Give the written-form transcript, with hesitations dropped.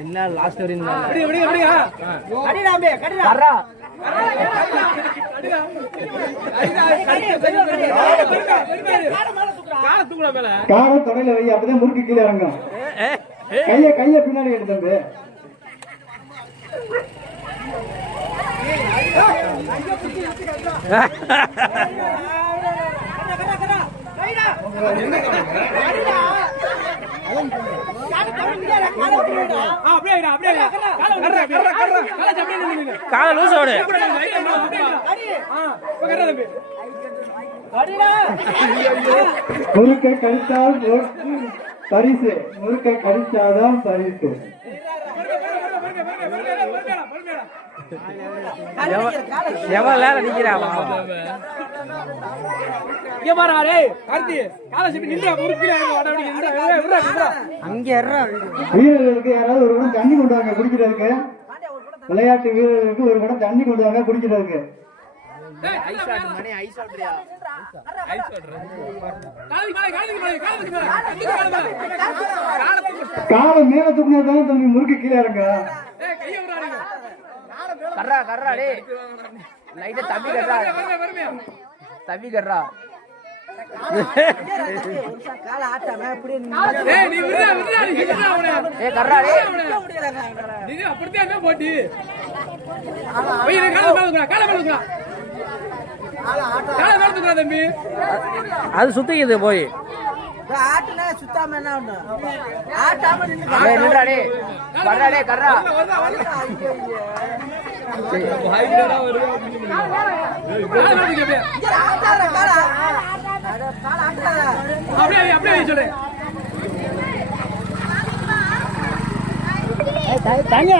என்ன லாஸ்ட் வரையும் கால தொடையில வை, அப்பதான் முறுக்கு கீழே இறங்கும். கைய பின்னாடி எடுத்து கால லூசோடு முறுக்கை கடித்தால் பரிசு, முறுக்கை கடிச்சாதான் பரிசு. எவ்வளவு நேரம் நிக்கிறான் வீரர்களுக்கு யாராவது ஒரு குடம் தண்ணி கொண்டு வாங்க குடிக்கிறதுக்கு. விளையாட்டு வீரர்களுக்கு ஒரு குடம் தண்ணி கொண்டு வாங்க குடிக்கிறதுக்கு. காலை மேல தூக்கினாதான் தம்பி முறுக்கு கீழே இறங்க. தம்பி கர்றா அது சுத்திக்குது போய் சுத்தாம என்ன ஒண்ணு கர்றா தனியா